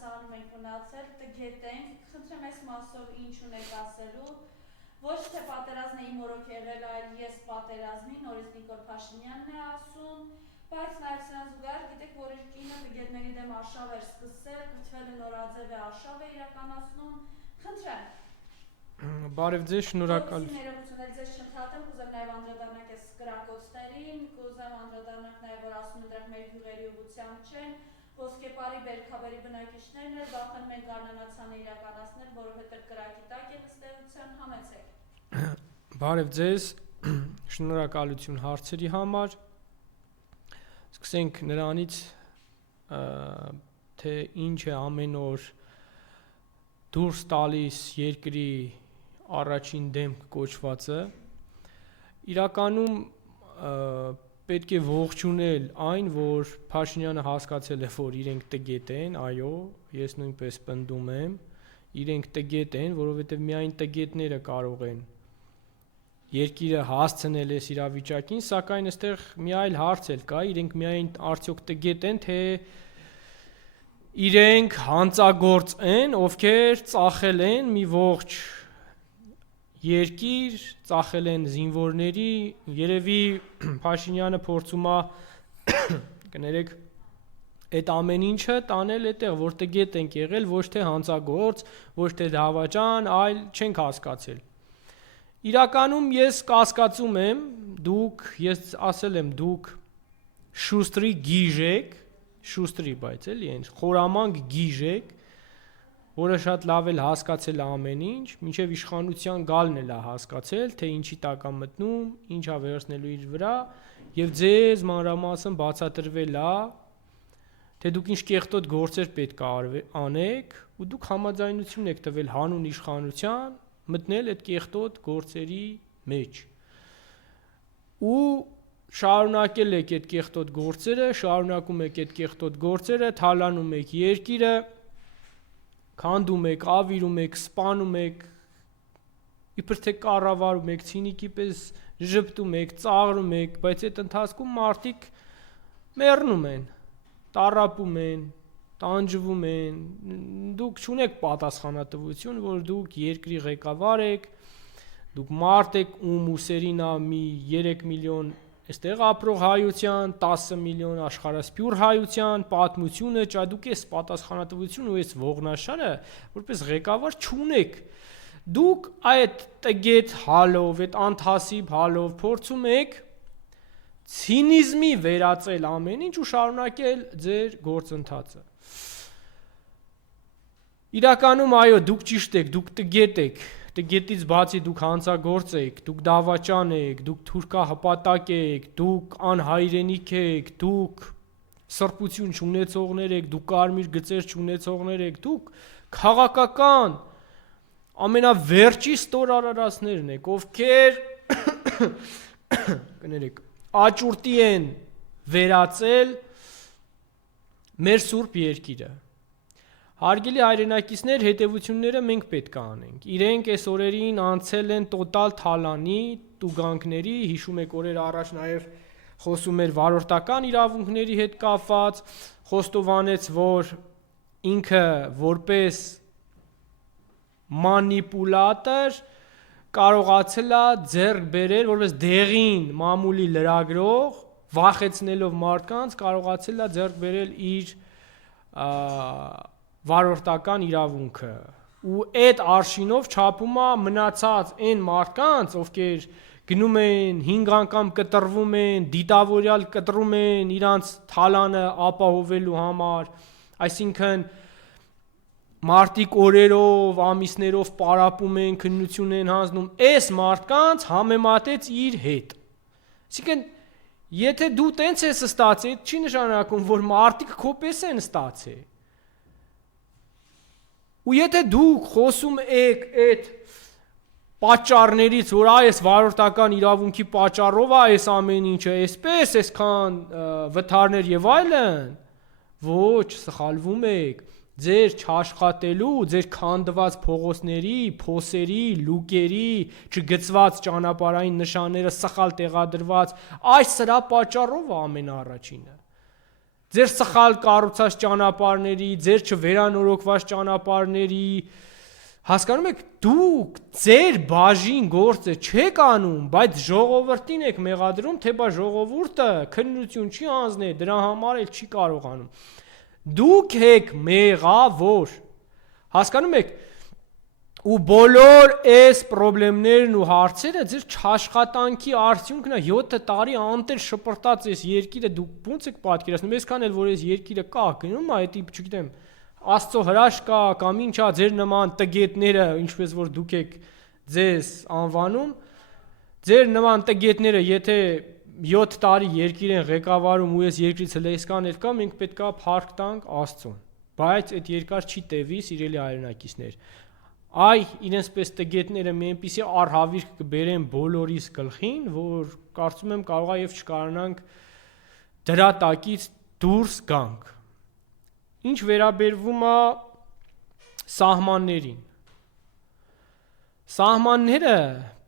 սանում ենք մնացել, տգետենք, խնդրեմ այս մասով ինչ ունեք ասելու, ոչ թե պատերազմն է իմ օրոք եղել, այլ ես պատերազմի, նորից Նիկոլ Փաշինյանն է ասում, բայց նաև սրան զուգահեռ գիտեք, որ իր կինը տգետների դեմ արշավ էր սկսել, կրթվել է նորաձև է արշավ է իրականացնում, խնդրեմ։ Բարև ձեզ, շնորհակալ։ Ներողություն, ձեզ չընդհատեմ, կուզեմ նաև անդրադառնանք այս կրակոցներին, կուզեմ անդրադառնանք նաև, որ ասում են դրանք մեր գյուղերի ուղղությամբ չեն, Ոսկեպարի բերքաբերի բնակիչներն էլ վախենում են գարնանացանը իրականացնել, որովհետև կրակի տակ են ըստ էության, համեցեք։ Բարև ձեզ, շնորհակալություն հարցերի համար։ Սկսենք նրանից, թե ինչ է ամեն օր դուրս տալիս երկրի առաջին դեմք կոչվածը, իրականում պետք է ողջունել այն, որ Փաշինյանը հասկացել է, որ իրենք տգետ են, այո, ես նույնպես պնդում եմ, իրենք տգետ են, որովհետև միայն տգետները կարող են երկիրը հասցնել այս իրավիճակին, սակայն այստեղ մի այլ հարց էլ կա, իրենք միայն արդյոք տգետ են, թե իրենք հանցագործ են, ովքեր ծախել են մի ողջ երկիր, ծախել են զինվորների, երևի Փաշինյանը փորձում է կներեք այդ ամեն ինչը տանել այդտեղ, որ տգետ ենք եղել, ոչ թե հանցագործ, ոչ թե դավաճան, այլ չենք հասկացել։ Իրականում ես կասկածում եմ, ես ասել եմ, դուք շուստրի գիժ եք, շուստրի, բայց էլի են, խորամանկ գիժ եք, որը շատ լավ էլ հասկացել է ամեն ինչ, մինչև իշխանության գալն էլ է հասկացել, թե ինչի տակ է մտնում, ինչ է վերցնելու իր վրա, եւ ձեզ մանրամասն բացատրվել է, թե դուք ինչ կեղտոտ գործեր պետք է անեք, ու դուք համաձայնություն եք տվել հանուն իշխանության մտնել այդ կեղտոտ գործերի մեջ։ Ու շարունակել եք այդ կեղտոտ գործերը, շարունակում եք այդ կեղտոտ գործերը, թալանում եք երկիրը, քանդում եք, ավիրում եք, սպանում եք, իբր թե կառավարում եք, ցինիկի պես ժպտում եք, ծաղրում եք, բայց այդ ընթացքում մարդիկ մեռնում են, տառապում են, տանջվում են, դուք չունեք պատասխանատվություն, որ դուք երկրի ղեկավար եք, դուք մարդ եք, ում ուսերին է մի 3 միլիոն այստեղ ապրող հայության, 10 միլիոն աշխարհասփյուռ հայության պատմությունը, դուք այս պատասխանատվությունը ու այս ողնաշարը որպես ղեկավար չունեք։ Դուք այդ տգետ հալով, այդ անթասիբ հալով փորձում եք ցինիզմի վերածել ամեն ինչ ու շարունակել ձեր գործընթացը։ Իրականում այո, դուք ճիշտ եք, դուք տգետ եք, տգետից բացի դուք հանցագործ եք, դուք դավաճան եք, դուք թուրքահպատակ եք, դուք անհայրենիք եք, դուք սրբություն չունեցողներ եք, դուք կարմիր գծեր չունեցողներ եք, դուք քաղաքական ամենավերջի ստորարարածներն եք, ովքեր կներեք, աճուրտի են վերածել մեր սուրբ երկիրը։ Հարգելի հայրենակիցներ, հետևությունները մենք պետք է անենք։ Իրենք այս օրերին անցել են տոտալ թալանի, տուգանքների, հիշում եք օրեր առաջ նաև խոսում էր վարորդական իրավունքների հետ կապված, խոստովանեց, որ ինքը որպես մանիպուլատոր կարողացել է ձեռք բերել, որպես դեղին մամուլի լրագրող, վախեցնելով մարդկանց, կարողացել է ձեռք բերել իր վարորդական իրավունքը ու այդ արշինով չափում է մնացած այն մարդկանց, ովքեր գնում են 5 անգամ կտրվում են, դիտավորյալ կտրում են իրանց թալանը ապահովելու համար, այսինքն մարդիկ օրերով, ամիսներով պարապում են, քննություն են հանձնում, այս մարդկանց համեմատեց իր հետ։ Այսինքն եթե դու տենց ես ստացել, չի նշանակում, որ մարդիկ քո պես են ստացել։ Ու եթե դուք խոսում եք այդ պատճառներից, որ այս վարորդական իրավունքի պատճառով է այս ամեն ինչը, այսպես, այսքան վթարներ եւ այլն, ոչ, սխալվում եք, ձեր չաշխատելու, ձեր քանդված փողոցների, փոսերի, լուկերի, չգծված ճանապարհային նշանները սխալ տեղադրված, այս սրա պատճառով է ամենաառաջինը։ ձեր սխալ կառուցած ճանապարհների, ձեր չվերանորոգված ճանապարհների, հասկանում եք, դուք ձեր բաժին գործը չեք անում, բայց ժողովրդին եք մեղադրում, թե բա ժողովուրդը քննություն չի անձնել, դրա համար էլ չի կարողանում։ Դուք եք մեղավոր, հասկանում եք, ու բոլոր այս խնդիրներն ու հարցերը ձեր աշխատանքի արդյունքն է, 7 տարի անտեր շպրտած այս երկիրը դուք ո՞նց եք պատկերացնում, այսքան էլ որ այս երկիրը կա, գնում է, դա չգիտեմ, Աստծո հրաշք կա կամ ինչա ձեր նման տգետները, ինչպես որ դուք եք ձեզ անվանում, ձեր նման տգետները, եթե 7 տարի երկիր են ղեկավարում ու այս երկրից հլեսքան էլ կա, մենք պետք է փառք տանք Աստծուն, բայց այդ երկար չի տևի, սիրելի հայրենակիցներ, այ իրենց պես տգետները մի այնպիսի առհավիրք կբերեն բոլորիս գլխին, որ կարծում եմ կարող է եւ չկարանանք դրա տակից դուրս գանք։ Ինչ վերաբերվում է սահմաններին, սահմանները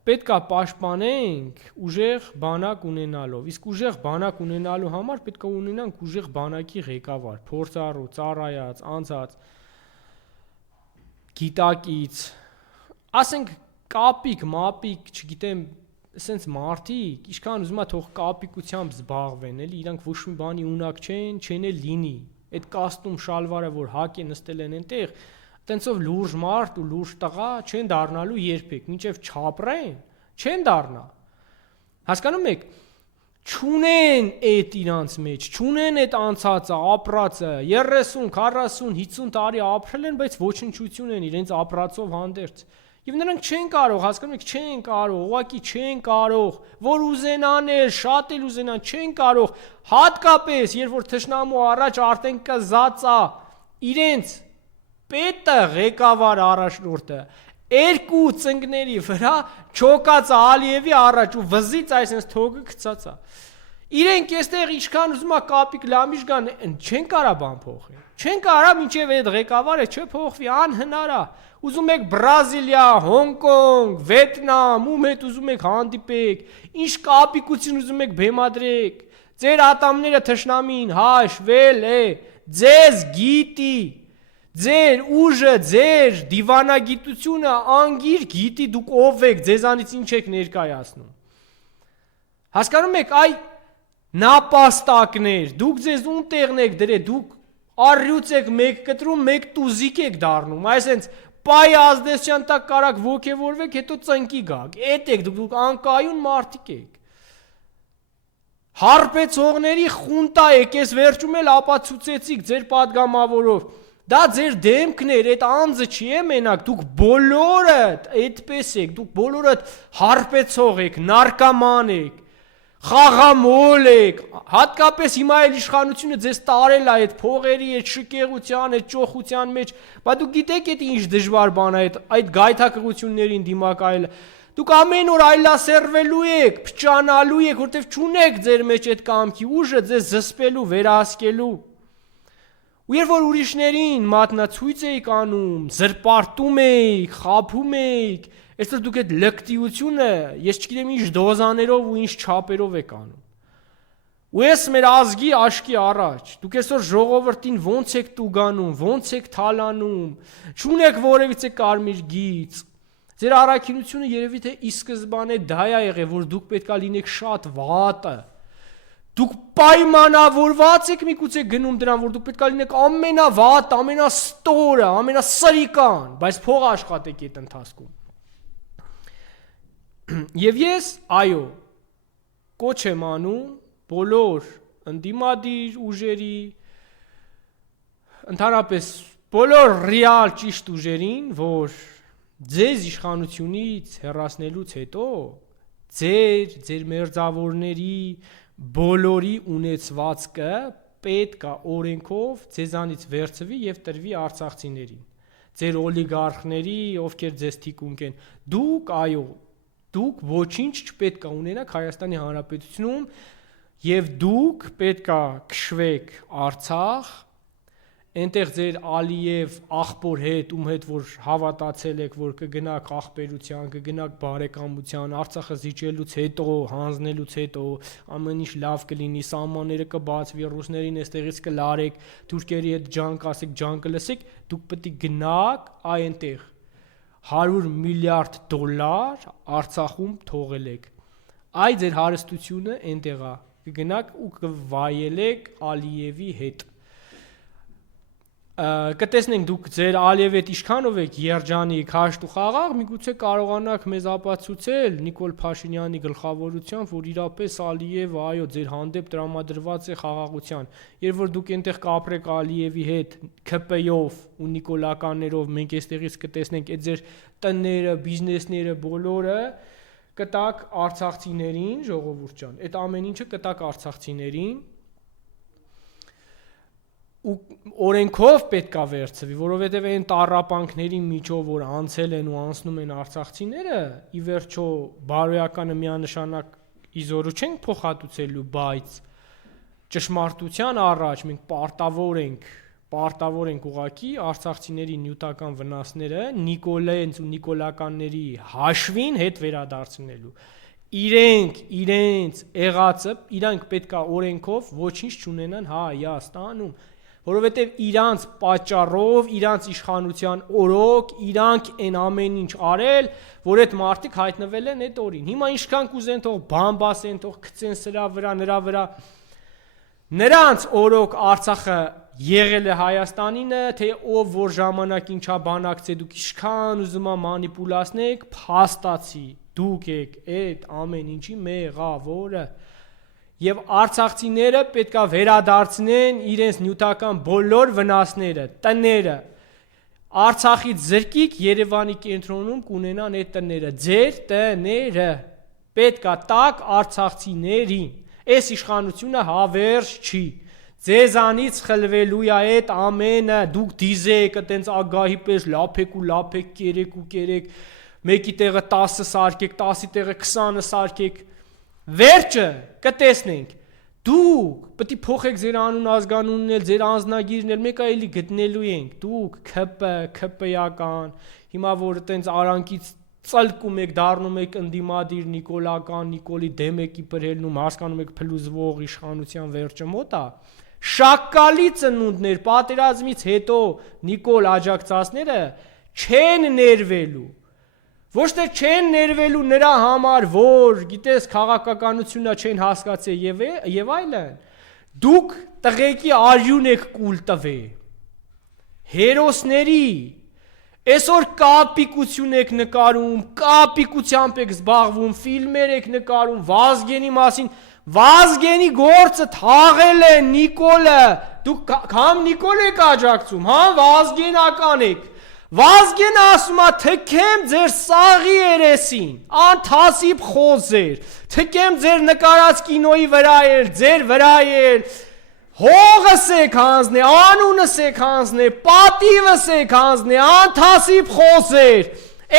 պետք է պաշտպանենք ուժեղ բանակ ունենալով, իսկ ուժեղ բանակ ունենալու համար պետք է ունենանք ուժեղ բանակի ղեկավար, փորձառու, ծառայած, անցած, գիտակից, ասենք կապիկ, մապիկ, չգիտեմ, ասենց մարդիկ, ինչքան ուզում է թող կապիկությամբ զբաղվեն, էլի իրանք ոչ մի բանի ունակ չեն էլ լինի, այդ կաստում շալվարը, որ հակ է նստել են այնտեղ, տենցով լուրջ մարդ ու լուրջ տղա չեն դառնալու երբեք, մինչև չապրեն, չեն դառնա, հասկանում եք, չունեն այդ իրանց մեջ, չունեն այդ անցածը, ապրածը, 30, 40, 50 տարի ապրել են, բայց ոչնչություն են իրենց ապրածով հանդերձ, և նրանք չեն կարող, հասկանում եք, չեն կարող, ուղղակի չեն կարող, որ ուզենան էլ, շատ էլ ուզենան, չեն կարող, հատկապես, երբ որ թշնամու առաջ արդեն կզածա իրենց պետը ղեկավար առաջնորդը, 2 ծնկների վրա չոկած Ալիևի առաջ ու վզից այսպես թոգը գցած է։ Իրենք այստեղ ինչքան ուզում է կապիկ լամիջ գան, չեն կարա բան փոխել։ Չեն կարա մինչև այդ ղեկավարը չփոխվի, անհնար է։ Ուզում եք Բրազիլիա, Հոնկոնգ, Վիետնամ, ում հետ ուզում եք հանդիպեք, ինչ կապիկություն ուզում եք բեմադրեք։ Ձեր ատամները թշնամին հաշվել է, ձեզ գիտի, ձեր ուժը, ձեր դիվանագիտությունը անգիր գիտի դուք ով եք, ձեզանից ինչ եք ներկայացնում։ Հասկանում եք, այ նապաստակներ, դուք ձեզ ում եք դրել, դուք առյուծ եք մեկ կտրում, մեկ տուզիկ եք դառնում, այսենց պայ ազդեցության տակ կարաք ոգևորվեք, հետո ծնկի գաք, էդ եք, դուք անկայուն մարդիկ եք, հարբեցողների խունտա եք, ես վերջում էլ ապացուցեցիք ձեր պատգամավորով, դա ձեր դեմքն էր, այդ անձը չի է մենակ, դուք բոլորդ այդպես եք, դուք բոլորդ հարբեցող եք, նարկաման եք, խաղամոլ եք, հատկապես հիմա էլ իշխանությունը ձեզ տարել է այդ փողերի, այդ շկեղության, այդ ճոխության մեջ, բայց դուք գիտեք այդ ինչ դժվար բան է այդ գայթակղություններին դիմակայելը, դուք ամեն օր այլասերվելու եք, փչանալու եք, որտեվ չունեք ձեր մեջ այդ կամքի ուժը ձեզ զսպելու, վերահսկելու, ու երբ որ ուրիշներին մատնացույց եք անում, զրպարտում եք, խաբում եք, այսօր դուք այդ լկտիությունը, ես չգիտեմ ինչ դոզաներով ու ինչ չափերով եք անում։ Ու ես մեր ազգի աշկի առաջ, դուք այսօր ժողովրդին ոնց եք տուգանում, ոնց եք թալանում, չունեք որևիցե կարմիր գիծ։ Ձեր առաքինությունը երևի թե ի սկզբանե դա է եղել, որ դուք պետքա լինեք շատ վատը։ Դուք պայմանավորված եք միգուցե գնում դրան, որ դուք պետքա լինեք ամենավատ, ամենաստորը, ամենասրիկան, բայց փող աշխատեք այդ ընթացքում։ Եվ ես, այո, կոչ եմ անում բոլոր ընդդիմադիր ուժերի, ընդհանրապես բոլոր ռեալ ճիշտ ուժերին, որ ձեզ իշխանությունից հեռացնելուց հետո ձեր մերձավորների բոլորի ունեցվածքը պետք է օրենքով ձեզանից վերցվի եւ տրվի արցախցիներին, ձեր օլիգարխների, ովքեր ձեզ թիկունք են, դուք, այո, դուք ոչինչ չպետք է ունենաք Հայաստանի Հանրապետությունում եւ դուք պետք է քշվեք Արցախ, Այնտեղ ձեր Ալիև աղբոր հետ, ում հետ որ հավատացել եք, որ կգնաք աղբերության, կգնաք բարեկամության, Արցախը զիջելուց հետո, հանձնելուց հետո, ամեն ինչ լավ կլինի, սահմանները կբացվի, ռուսներին այստեղից կլարեք, թուրքերի հետ ջան կասեք, ջան կլսեք, դուք պետք է գնաք այնտեղ 100 միլիարդ դոլար Արցախում թողել եք։ Այ ձեր հարստությունը այնտեղ է, կգնաք ու կվայելեք Ալիևի հետ։ Կտեսնենք դուք ձեր Ալիև հետ ինչքանով եք երջանիկ, հաշտ ու խաղաղ, միգուցե կարողանաք մեզ ապացուցել Նիկոլ Փաշինյանի գլխավորությամբ, որ իրապես Ալիևը այո ձեր հանդեպ տրամադրված է խաղաղության։ Երբ որ դուք այնտեղ կապրեք Ալիևի հետ ՔՊ-ով ու նիկոլականներով, մենք այստեղից կտեսնենք այդ ձեր տնները, բիզնեսները բոլորը կտակ արցախցիներին, ժողովուրդ ջան, այդ ամեն ինչը կտակ արցախցիներին ու օրենքով պետքա վերցվի, որովհետև այն տառապանքների միջով, որ անցել են ու անցնում են արցախցիները, ի վերջո բարոյականը միանշանակ իզորու չենք փոխհատուցելու, բայց ճշմարտության առաջ մենք պարտավոր ենք ուղղակի արցախցիների նյութական վնասները Նիկոլենց ու նիկոլականների հաշվին հետ վերադարձնելու։ Իրենց եղածը, իրանք պետքա օրենքով ոչինչ չունենան Հայաստանում, որովհետև իրանց պատճառով, իրանց իշխանության օրոք, իրանք այն ամեն ինչ արել, որ այդ մարդիկ հայտնվել են այդ օրին։ Հիմա ինչքան կուզեն թող բամբասեն, թող գցեն սրա վրա, նրա վրա։ Նրանց օրոք Արցախը եղել է Հայաստանինը, թե ով որ ժամանակ ինչա բանակցե, դուք ինչքան ուզում ա մանիպուլացնեք, փաստացի դուք եք այդ ամեն ինչի մեղավորը։ Եվ արցախցիները պետքա վերադարձնեն իրենց նյութական բոլոր վնասները, տները, Արցախից զրկիկ Երևանի կենտրոնում կունենան այդ տները, ձեր տները, պետքա տակ արցախցիներին, այս իշխանությունը հավերժ չի, ձեզանից խլվելու է այդ ամենը, դուք դիզեք, այտենց ագահի պես լափեք, կերեք, մեկի տեղը 10 սարքեք, 10-ի տեղը 20 սարքեք, վերջը կտեսնենք, դուք պետք է փոխեք ձեր անուն ազգանունն էլ, ձեր անձնագիրն էլ, մեկ այլի գտնելու ենք, դուք ՔՊ-ական, հիմա որ այտենց արանքից ծլկում եք, դառնում եք ընդդիմադիր նիկոլական, Նիկոլի դեմ եք իբր ելնում, հասկանում եք փլուզվող իշխանության վերջը մոտ է, շակալի ծնունդներ, պատերազմից հետո Նիկոլ աջակցածները չեն ներվելու, ոչ թե չեն ներվելու նրա համար, որ գիտես քաղաքականությունը չեն հասկացել եւ այլն, դուք տղեկի արյուն եք կուլ տվել, հերոսների, այսօր կապիկություն եք նկարում, կապիկությամբ եք զբաղվում, ֆիլմեր եք նկարում, Վազգենի մասին, Վազգենի գործը թաղել է Նիկոլը, դուք համ Նիկոլ եք աջակցում, համ Վազգենական եք, Վազգենը ասում է թքեմ ձեր սաղի երեսին, անթասիբ խոզեր, թքեմ ձեր նկարած կինոյի վրա էլ, ձեր վրա էլ, հողս եք հանձնե, անունս եք հանձնե, պատիվս եք հանձնե, անթասիբ խոզեր,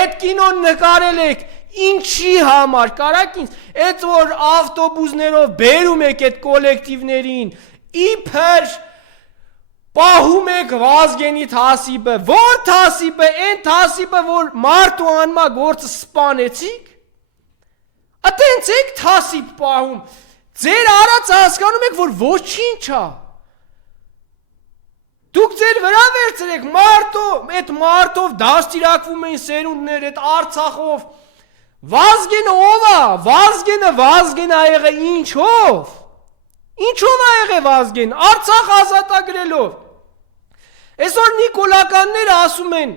այդ կինոն նկարել եք, ինչի համար, կարակ ինձ, այդ որ ավտոբուսներով բերում եք այդ կոլեկտիվներին, իբր պահում եք Վազգենի թասիբը, որ թասիբը, այն թասիբը, որ մարդ ու անմա գործը սպանեցիք, ատենց եք թասիբ պահում, ձեր արածը հասկանում եք, որ ոչինչ է, դուք ձեր վրա վերցրեք, այդ մարդով դաստիարակվում էին սերունդներ, այդ Արցախով, Վազգենը ով է, Վազգենը ա եղել ինչով ա եղել Վազգեն, Արցախ ազատագրելով, այսօր նիկոլականները ասում են,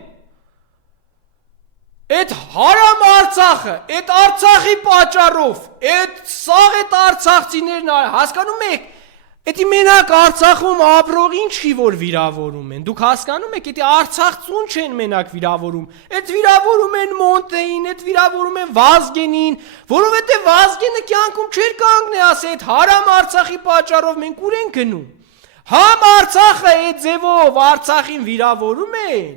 այդ հարամ Արցախը, այդ Արցախի պատճառով, այդ արցախցիներն հասկանում եք, Էդի մենակ Արցախում ապրող ինչի որ վիրավորում են, դուք հասկանում եք, էդի Արցախցուն չեն մենակ վիրավորում, էդ վիրավորում են Մոնտեին, էդ վիրավորում են Վազգենին, որովհետև Վազգենը կյանքում չէր կանգնի ասի, էդ հարամ Արցախի պատճառով մենք ուր ենք գնում, համ Արցախը էդ ձևով Արցախին վիրավորում են,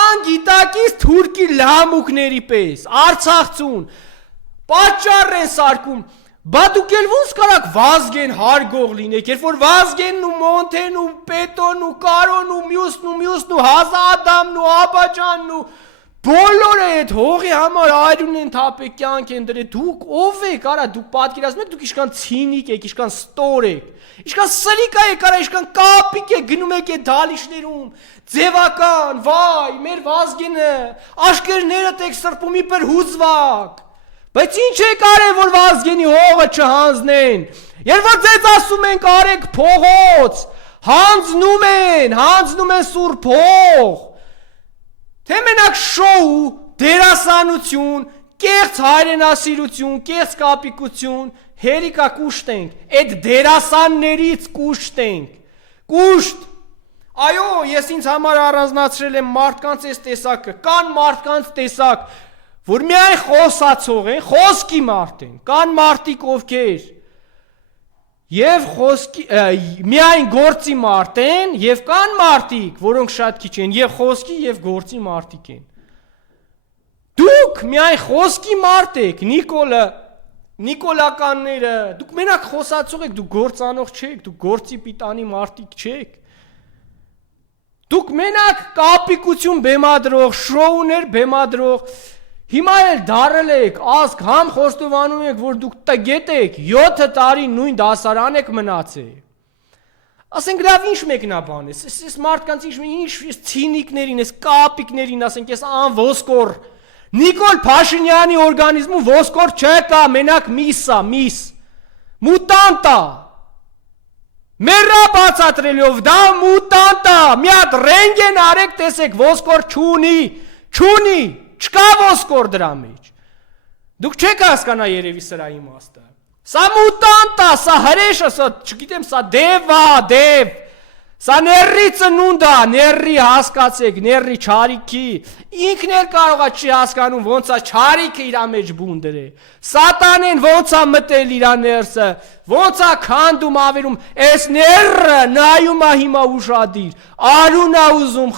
անգիտակից թուրքի լամուկների պես, Արցախցուն, պատճառ են սարկում, Բա դուք էլ ոնց կարաք Վազգեն հարգող լինեք, երբ որ Վազգենն ու Մոնթեն ու Պետոն ու Կարոն ու մյուսն ու Հազադամն ու Աբաջանն ու բոլորը այդ հողի համար արյուն են թափել, կյանք են դրել, դուք ով եք, արա դուք պատկերացնում եք, դուք իշքան ցինիկ եք, իշքան ստոր եք, իշքան սրիկա եք, արա իշքան կապիկ եք, գնում եք այդ դալիշներում, ձևական, վայ, մեր Վազգենը, աշկերներդ եք սրբում իբր հուզվակ, բայց ինչ եք արել, որ Վազգենի հողը չհանձնեն, երբ որ ձեզ ասում ենք արեք փողոց, հանձնում են սուրբ հող, թե մենակ շոու, դերասանություն, կեղծ հայրենասիրություն, կեղծ կապիկություն, հերիկա կուշտենք, այդ դերասաններից կուշտենք, կուշտ, այո, ես ինձ համար առանձնացրել եմ մարդկանց այս տեսակը, կան մարդկանց տեսակ, որ միայն խոսացող են, խոսքի մարդ են, կան մարդիկ ովքեր, և միայն գործի մարդ են, և կան մարդիկ, որոնք շատ քիչ են, և խոսքի և գործի մարդիկ են, դուք միայն խոսքի մարդ եք, Նիկոլականները, դուք մենակ խոսացող եք, դուք գործանող չեք, դուք գործի պիտանի մարդիկ չեք, դուք մենակ կապիկություն բեմադրող, շոուներ բեմադրող, հիմա էլ դարել եք, ազգ համ խոստովանում եք, որ դուք տգետ եք, 7 տարի նույն դասարան եք մնացել, ասենք լավ ինչ մեկնաբան ես, ես մարդկանց ինչ ցինիկներին, ես կապիկներին, ասենք ես անոսկոր, Նիկոլ Փաշինյանի օրգանիզմում ոսկոր չկա, մենակ միս, մուտանտա, մերա բացատրելով, դա մուտանտա, մի հատ ռենգեն արեք տեսեք, ոսկոր չունի, չկա ոսկոր դրա մեջ, դուք չեք հասկանա երևի սրա իմաստը, սա մուտանտա, սա հրեշը, սա չգիտեմ, սա դև, սա ներրի ծնունդա, ներրի հասկացեք, ներրի չարիքի, ինքն էլ կարողա չի հասկանում, ոնց է չարիքը իրա մեջ բուն դրե, սատանեն ոնց է մտել իրա ներսը, ոնց է քանդում ավերում, այս ներրը նայում է հիմա ուշադիր, արուն է ուզում